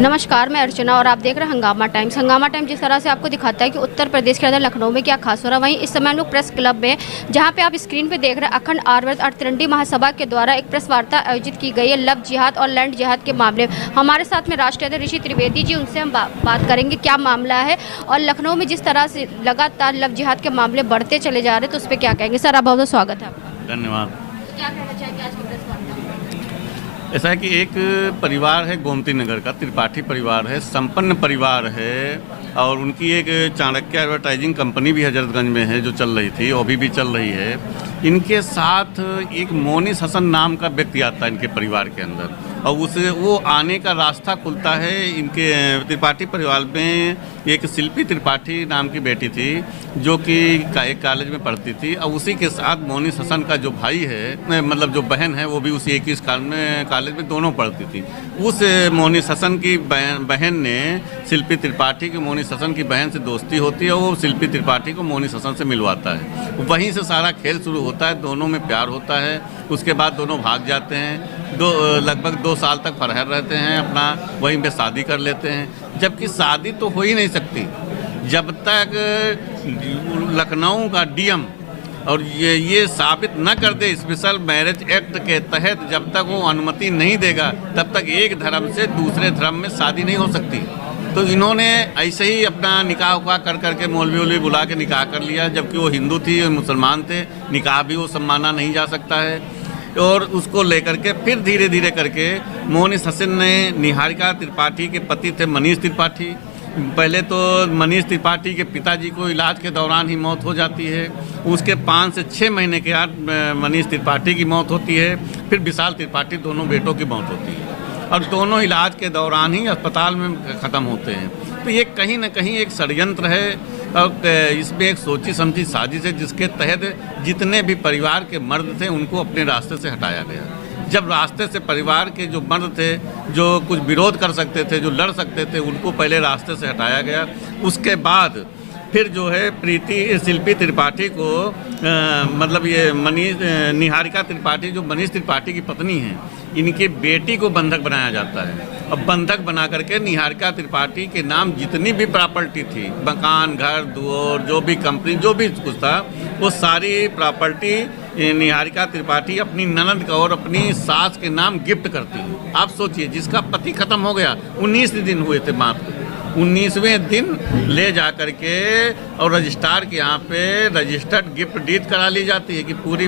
नमस्कार, मैं अर्चना और आप देख रहे हैं हंगामा टाइम्स। हंगामा टाइम्स जिस तरह से आपको दिखाता है कि उत्तर प्रदेश के अंदर लखनऊ में क्या खास हो रहा है, वहीं इस समय हम लोग प्रेस क्लब में, जहां पे आप स्क्रीन पे देख रहे हैं, अखंड आयुर्वेद और त्रिंडी महासभा के द्वारा एक प्रेस वार्ता आयोजित की गई है लव जिहाद और लैंड जिहाद के मामले में। हमारे साथ में राष्ट्रीय अध्यक्ष ऋषि त्रिवेदी जी, उनसे हम बात करेंगे क्या मामला है और लखनऊ में जिस तरह से लगातार लव जिहाद के मामले बढ़ते चले जा रहे हैं, तो उस पर क्या कहेंगे। सर, आप बहुत स्वागत है। धन्यवाद। क्या कहना चाहेंगे आज की प्रेस वार्ता? ऐसा है कि एक परिवार है गोमती नगर का, त्रिपाठी परिवार है, संपन्न परिवार है और उनकी एक चाणक्य एडवर्टाइजिंग कंपनी भी हजरतगंज में है जो चल रही थी, अभी भी चल रही है। इनके साथ एक मोनिस हसन नाम का व्यक्ति आता है इनके परिवार के अंदर और उसे वो आने का रास्ता खुलता है। इनके त्रिपाठी परिवार में एक शिल्पी त्रिपाठी नाम की बेटी थी जो कि एक कॉलेज में पढ़ती थी और उसी के साथ मोनिस हसन का जो भाई है, मतलब जो बहन है, वो भी उसी एक ही कॉलेज में दोनों पढ़ती थी। उस मोनिस हसन की बहन ने शिल्पी त्रिपाठी की मोनिस हसन की बहन से दोस्ती होती है और वो शिल्पी त्रिपाठी को मोनिस हसन से मिलवाता है। वहीं से सारा खेल शुरू होता है, दोनों में प्यार होता है। उसके बाद दोनों भाग जाते हैं, लगभग 2 साल तक फरहर रहते हैं, अपना वहीं पे शादी कर लेते हैं। जबकि शादी तो हो ही नहीं सकती जब तक लखनऊ का डीएम और ये साबित न कर दे स्पेशल मैरिज एक्ट के तहत, जब तक वो अनुमति नहीं देगा तब तक एक धर्म से दूसरे धर्म में शादी नहीं हो सकती। तो इन्होंने ऐसे ही अपना निकाह उकाह कर करके मौलवी बुला के निकाह कर लिया, जबकि वो हिंदू थी, मुसलमान थे, निकाह भी वो सम्माना नहीं जा सकता है। और उसको लेकर के फिर धीरे धीरे करके मोनिस हसन ने निहारिका त्रिपाठी के पति थे मनीष त्रिपाठी। पहले तो मनीष त्रिपाठी के पिताजी को इलाज के दौरान ही मौत हो जाती है। उसके 5 से 6 महीने के बाद मनीष त्रिपाठी की मौत होती है। फिर विशाल त्रिपाठी, दोनों बेटों की मौत होती है और दोनों इलाज के दौरान ही अस्पताल में ख़त्म होते हैं। तो ये कहीं ना कहीं एक षड्यंत्र है और इसमें एक सोची समझी साजिश है जिसके तहत जितने भी परिवार के मर्द थे उनको अपने रास्ते से हटाया गया। जब रास्ते से परिवार के जो मर्द थे, जो कुछ विरोध कर सकते थे, जो लड़ सकते थे, उनको पहले रास्ते से हटाया गया। उसके बाद फिर जो है शिल्पी त्रिपाठी को मतलब ये निहारिका त्रिपाठी जो मनीष त्रिपाठी की पत्नी है, इनकी बेटी को बंधक बनाया जाता है और बंधक बना करके निहारिका त्रिपाठी के नाम जितनी भी प्रॉपर्टी थी, मकान, घर, दुआर, जो भी कंपनी, जो भी कुछ था, वो सारी प्रॉपर्टी निहारिका त्रिपाठी अपनी ननद का और अपनी सास के नाम गिफ्ट करती है। आप सोचिए, जिसका पति खत्म हो गया, 19 दिन हुए थे मात्र, 19वें दिन ले जा करके और रजिस्ट्रार के यहाँ पे रजिस्टर्ड गिफ्ट डीड करा ली जाती है कि पूरी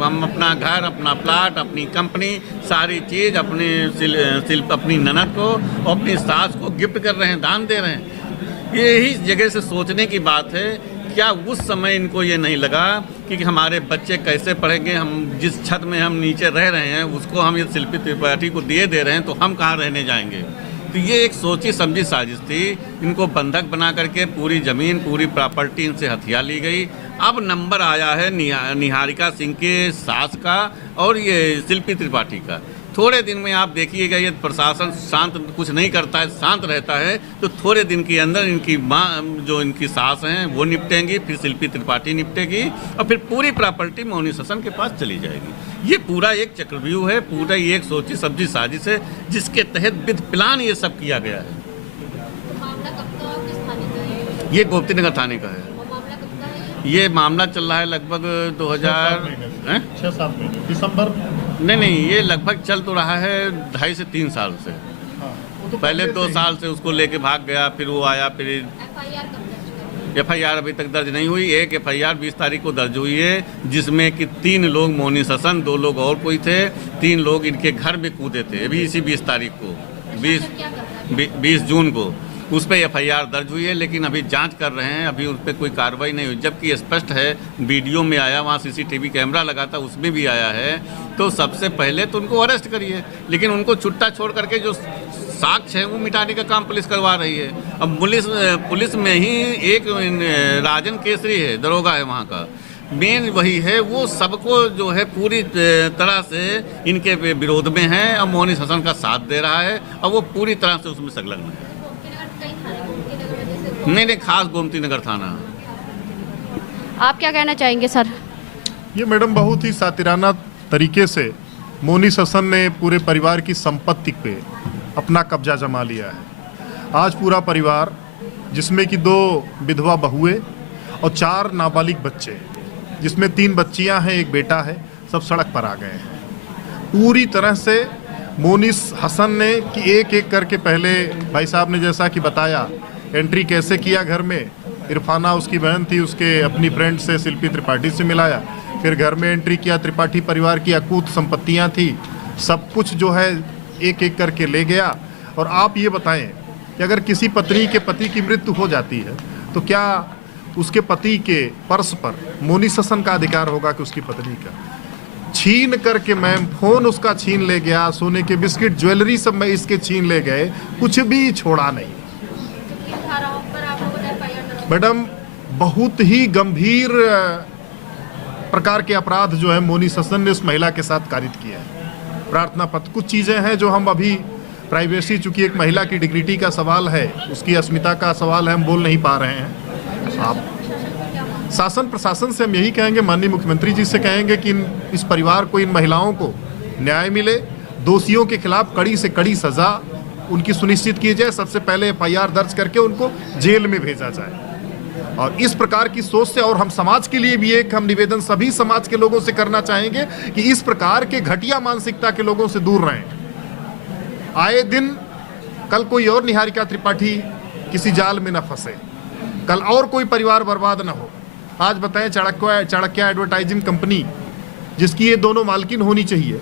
हम अपना घर, अपना प्लाट, अपनी कंपनी, सारी चीज़ अपनी ननद को और अपनी सास को गिफ्ट कर रहे हैं, दान दे रहे हैं। यही जगह से सोचने की बात है। क्या उस समय इनको ये नहीं लगा कि हमारे बच्चे कैसे पढ़ेंगे, हम जिस छत में हम नीचे रह रहे हैं उसको हम ये शिल्पी त्रिपाठी को दिए दे रहे हैं, तो हम कहाँ रहने जाएंगे। तो ये एक सोची समझी साजिश थी। इनको बंधक बना करके पूरी ज़मीन, पूरी प्रॉपर्टी इनसे हथिया ली गई। अब नंबर आया है निहारिका सिंह के सास का और ये शिल्पी त्रिपाठी का। थोड़े दिन में आप देखिएगा, ये प्रशासन शांत कुछ नहीं करता है, शांत रहता है, तो थोड़े दिन के अंदर इनकी माँ, जो इनकी सास हैं, वो निपटेंगी, फिर शिल्पी त्रिपाठी निपटेगी और फिर पूरी प्रॉपर्टी मोनिस हसन के पास चली जाएगी। ये पूरा एक चक्रव्यूह है, पूरा ये एक सोची समझी साजिश है जिसके तहत विद प्लान ये सब किया गया है। ये गोमती नगर थाने का है। ये मामला चल रहा है लगभग 2006-7 दिसंबर, नहीं, ये लगभग चल तो रहा है 2.5 से 3 साल से। तो पहले 2 साल से उसको लेके भाग गया, फिर वो आया, फिर FIR अभी तक दर्ज नहीं हुई। एक FIR 20 तारीख को दर्ज हुई है जिसमें कि 3 लोग मोनिस हसन, 2 लोग और कोई थे, 3 लोग इनके घर में कूदे थे। अभी इसी 20 तारीख को 20 जून को उस पर FIR दर्ज हुई है, लेकिन अभी जांच कर रहे हैं, अभी उस पर कोई कार्रवाई नहीं हुई। जबकि स्पष्ट है, वीडियो में आया, वहाँ CCTV कैमरा लगा था, उसमें भी आया है। तो सबसे पहले तो उनको अरेस्ट करिए, लेकिन उनको छुट्टा छोड़ करके जो साक्ष्य है वो मिटाने का काम पुलिस करवा रही है। अब पुलिस में ही एक राजन केसरी है, दरोगा है वहाँ का, मेन वही है, वो सबको जो है पूरी तरह से इनके विरोध में है और मोनिस हसन का साथ दे रहा है और वो पूरी तरह से उसमें संलग्न है। नहीं, खास गोमती नगर थाना। आप क्या कहना चाहेंगे सर? ये मैडम बहुत ही सातिराना तरीके से मोनिस हसन ने पूरे परिवार की संपत्ति पे अपना कब्जा जमा लिया है। आज पूरा परिवार जिसमें कि 2 विधवा बहुएं और 4 नाबालिग बच्चे, जिसमें 3 बच्चियां हैं, 1 बेटा है, सब सड़क पर आ गए हैं। पूरी तरह से मोनिस हसन ने कि एक एक करके, पहले भाई साहब ने जैसा कि बताया एंट्री कैसे किया घर में, इरफाना उसकी बहन थी, उसके अपनी फ्रेंड से शिल्पी त्रिपाठी से मिलाया, फिर घर में एंट्री किया, त्रिपाठी परिवार की अकूत संपत्तियां थी, सब कुछ जो है एक एक करके ले गया। और आप ये बताएं कि अगर किसी पत्नी के पति की मृत्यु हो जाती है तो क्या उसके पति के पर्स पर मोनिस हसन का अधिकार होगा कि उसकी पत्नी का? छीन करके मैम, फोन उसका छीन ले गया, सोने के बिस्किट, ज्वेलरी सब में इसके छीन ले गए, कुछ भी छोड़ा नहीं। मैडम, बहुत ही गंभीर प्रकार के अपराध जो है मोनिस हसन ने उस महिला के साथ कारित किया है। प्रार्थना पत्र, कुछ चीज़ें हैं जो हम अभी प्राइवेसी, चूंकि एक महिला की डिग्निटी का सवाल है, उसकी अस्मिता का सवाल है, हम बोल नहीं पा रहे हैं। आप शासन प्रशासन से हम यही कहेंगे, माननीय मुख्यमंत्री जी से कहेंगे कि इस परिवार को, इन महिलाओं को न्याय मिले, दोषियों के खिलाफ कड़ी से कड़ी सजा उनकी सुनिश्चित की जाए, सबसे पहले FIR दर्ज करके उनको जेल में भेजा जाए। और इस प्रकार की सोच से, और हम समाज के लिए भी एक हम निवेदन सभी समाज के लोगों से करना चाहेंगे कि इस प्रकार के घटिया मानसिकता के लोगों से दूर रहें। आए दिन कल कोई और निहारिका त्रिपाठी किसी जाल में न फंसे, कल और कोई परिवार बर्बाद न हो। आज बताएं, चाणक्य एडवर्टाइजिंग कंपनी जिसकी ये दोनों मालकिन होनी चाहिए,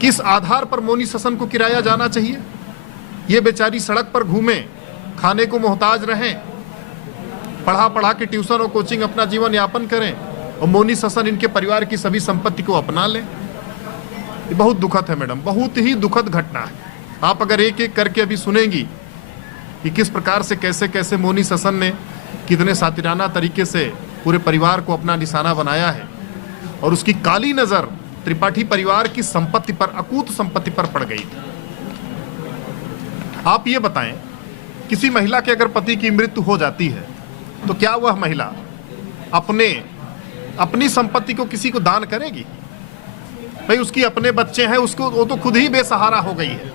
किस आधार पर मोनिस हसन को किराया जाना चाहिए? ये बेचारी सड़क पर घूमें, खाने को मोहताज रहें, पढ़ा के ट्यूशन और कोचिंग अपना जीवन यापन करें, और मोनिस हसन इनके परिवार की सभी संपत्ति को अपना लें। ये बहुत दुखद है मैडम, बहुत ही दुखद घटना है। आप अगर एक एक करके अभी सुनेंगी कि किस प्रकार से कैसे कैसे मोनिस हसन ने कितने सातिराना तरीके से पूरे परिवार को अपना निशाना बनाया है, और उसकी काली नज़र त्रिपाठी परिवार की संपत्ति पर, अकूत संपत्ति पर पड़ गई थी। आप ये बताएं, किसी महिला के अगर पति की मृत्यु हो जाती है तो क्या वह महिला अपनी संपत्ति को किसी को दान करेगी? भाई, उसकी अपने बच्चे हैं, उसको, वो तो खुद ही बेसहारा हो गई है।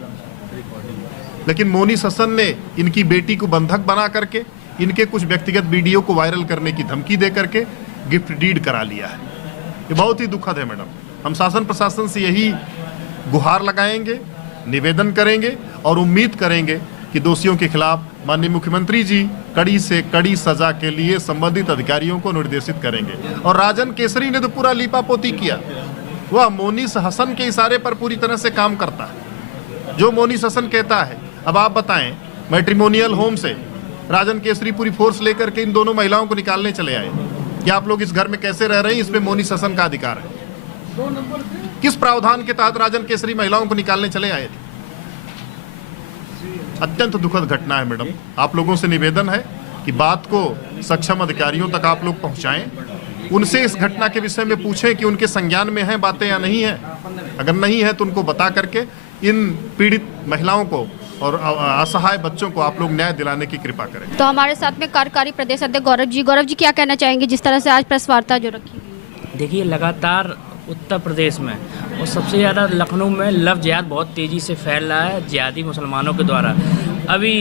लेकिन मोनिस हसन ने इनकी बेटी को बंधक बना करके, इनके कुछ व्यक्तिगत वीडियो को वायरल करने की धमकी दे करके गिफ्ट डीड करा लिया है। ये बहुत ही दुखद है मैडम। हम शासन प्रशासन से यही गुहार लगाएंगे, निवेदन करेंगे और उम्मीद करेंगे कि दोषियों के खिलाफ माननीय मुख्यमंत्री जी कड़ी से कड़ी सजा के लिए संबंधित अधिकारियों को निर्देशित करेंगे। और राजन केसरी ने तो पूरा लीपापोती किया, वह मोनिस हसन के इशारे पर पूरी तरह से काम करता है, जो मोनिस हसन कहता है। अब आप बताएं, मैट्रिमोनियल होम से राजन केसरी पूरी फोर्स लेकर के इन दोनों महिलाओं को निकालने चले आए कि आप लोग इस घर में कैसे रह रहे हैं, इसमें मोनिस हसन का अधिकार है। किस प्रावधान के तहत राजन केसरी महिलाओं को निकालने चले आए थे? अत्यंत दुखद घटना है मैडम। आप लोगों से निवेदन है कि बात को सक्षम अधिकारियों तक आप लोग पहुंचाएं, उनसे इस घटना के विषय में पूछें कि उनके संज्ञान में हैं बातें या नहीं है। अगर नहीं है तो उनको बता करके इन पीड़ित महिलाओं को और असहाय बच्चों को आप लोग न्याय दिलाने की कृपा करें। तो हमारे साथ में कार्यकारी प्रदेश अध्यक्ष गौरव जी क्या कहना चाहेंगे जिस तरह से आज प्रेस वार्ता जो रखी? देखिए, लगातार उत्तर प्रदेश में और सबसे ज़्यादा लखनऊ में लव जिहाद बहुत तेज़ी से फैल रहा है जिहादी मुसलमानों के द्वारा। अभी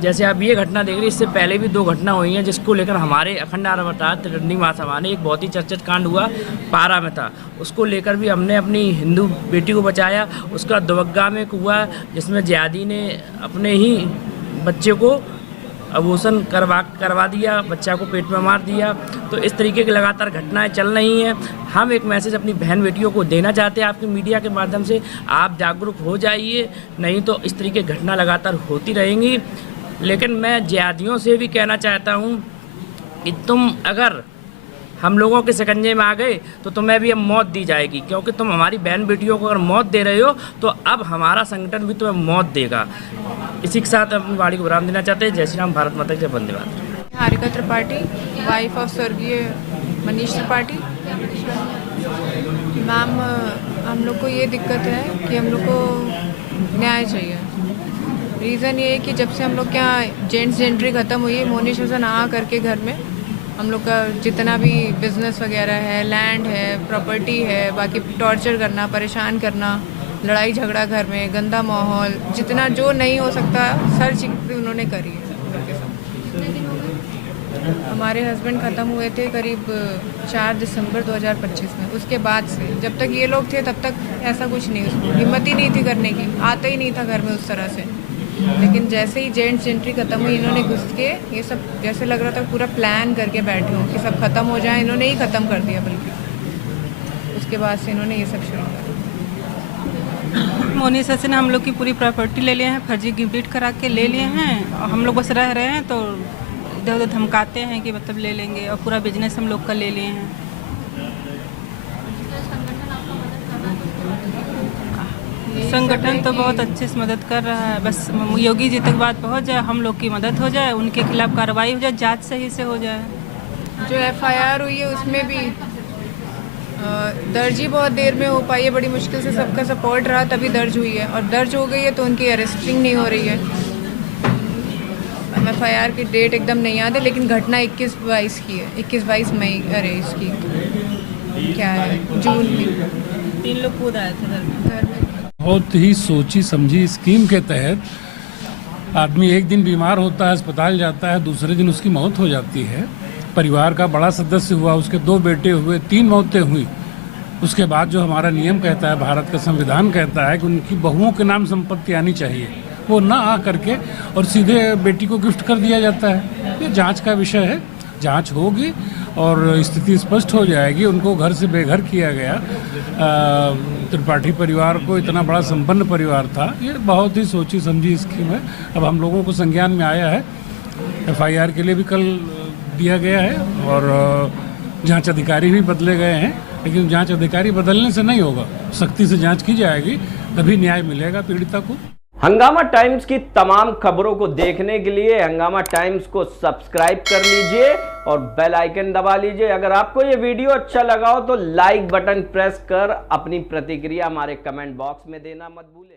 जैसे आप ये घटना देख रहे हैं, इससे पहले भी 2 घटना हुई हैं जिसको लेकर हमारे अखंड आर्यवता त्रिरंडी महासभा ने एक बहुत ही चर्चित कांड हुआ, पारा में था, उसको लेकर भी हमने अपनी हिंदू बेटी को बचाया। उसका दुबग्गा में एक हुआ जिसमें जिहादी ने अपने ही बच्चे को अबॉर्शन करवा दिया, बच्चा को पेट में मार दिया। तो इस तरीके की लगातार घटनाएं चल रही हैं। हम एक मैसेज अपनी बहन बेटियों को देना चाहते हैं आपके मीडिया के माध्यम से, आप जागरूक हो जाइए, नहीं तो इस तरीके की घटना लगातार होती रहेंगी। लेकिन मैं जिहादियों से भी कहना चाहता हूँ कि तुम अगर हम लोगों के शिकंजे में आ गए तो तुम्हें भी अब मौत दी जाएगी, क्योंकि तुम हमारी बहन बेटियों को अगर मौत दे रहे हो तो अब हमारा संगठन भी तुम्हें मौत देगा। इसी के साथ अपनी वाणी को विराम देना चाहते हैं। जय श्री राम, भारत माता की जय, वंदे मातरम। निहारिका त्रिपाठी, वाइफ ऑफ स्वर्गीय मनीष त्रिपाठी। मैम, हम लोग को ये दिक्कत है कि हम लोग को न्याय चाहिए। रीज़न ये है कि जब से हम लोग के यहाँ जेंट्स एंट्री ख़त्म हुई है, मोनिस हसन आ करके घर में हम लोग का जितना भी बिज़नेस वगैरह है, लैंड है, प्रॉपर्टी है, बाकी टॉर्चर करना, परेशान करना, लड़ाई झगड़ा घर में, गंदा माहौल, जितना जो नहीं हो सकता सर चीज़ उन्होंने करी है उनके साथ। हमारे हस्बैंड ख़त्म हुए थे करीब 4 दिसंबर 2025 में। उसके बाद से जब तक ये लोग थे तब तक ऐसा कुछ नहीं, उसको हिम्मत ही नहीं थी करने की, आता ही नहीं था घर में उस तरह से। लेकिन जैसे ही जेंट्स एंट्री ख़त्म हुई, इन्होंने घुस के ये सब जैसे लग रहा था पूरा प्लान करके बैठे हों कि सब ख़त्म हो जाए, इन्होंने ही ख़त्म कर दिया। बल्कि उसके बाद से इन्होंने ये सब शुरू किया। मोनी सर ने हम लोग की पूरी प्रॉपर्टी ले लिए हैं, फर्जी गिफ्ट डीड करा के ले लिए हैं और हम लोग बस रह रहे हैं, तो इधर उधर धमकाते हैं कि मतलब ले लेंगे और पूरा बिजनेस हम लोग का ले लिए हैं। संगठन तो बहुत अच्छे से मदद कर रहा है, बस योगी जी तक बात पहुंच जाए, हम लोग की मदद हो जाए, उनके खिलाफ कार्रवाई हो जाए, जांच सही से हो जाए। जो FIR हुई है उसमें भी दर्ज ही बहुत देर में हो पाई है, बड़ी मुश्किल से सबका सपोर्ट रहा तभी दर्ज हुई है, और दर्ज हो गई है तो उनकी अरेस्टिंग नहीं हो रही है। FIR की डेट एकदम नहीं याद है, लेकिन घटना 21-22 की है, 21-22 मई, अरे इसकी क्या है, जून की। 3 लोग कूद आए थे घर में। बहुत ही सोची समझी स्कीम के तहत आदमी एक दिन बीमार होता है, अस्पताल जाता है, दूसरे दिन उसकी मौत हो जाती है। परिवार का बड़ा सदस्य हुआ, उसके 2 बेटे हुए, 3 मौतें हुई। उसके बाद जो हमारा नियम कहता है, भारत का संविधान कहता है कि उनकी बहुओं के नाम संपत्ति आनी चाहिए, वो ना आ करके और सीधे बेटी को गिफ्ट कर दिया जाता है। ये जांच का विषय है, जांच होगी और स्थिति स्पष्ट हो जाएगी। उनको घर से बेघर किया गया। त्रिपाठी परिवार को, इतना बड़ा संपन्न परिवार था, ये बहुत ही सोची समझी स्कीम है। अब हम लोगों को संज्ञान में आया है, FIR के लिए भी कल दिया गया है और जांच अधिकारी भी बदले गए हैं, लेकिन जांच अधिकारी बदलने से नहीं होगा, सख्ती से जांच की जाएगी, तभी न्याय मिलेगा पीड़िता को। हंगामा टाइम्स की तमाम खबरों को देखने के लिए हंगामा टाइम्स को सब्सक्राइब कर लीजिए और बेल आइकन दबा लीजिए। अगर आपको ये वीडियो अच्छा लगा हो तो लाइक बटन प्रेस कर अपनी प्रतिक्रिया हमारे कमेंट बॉक्स में देना मत भूलें।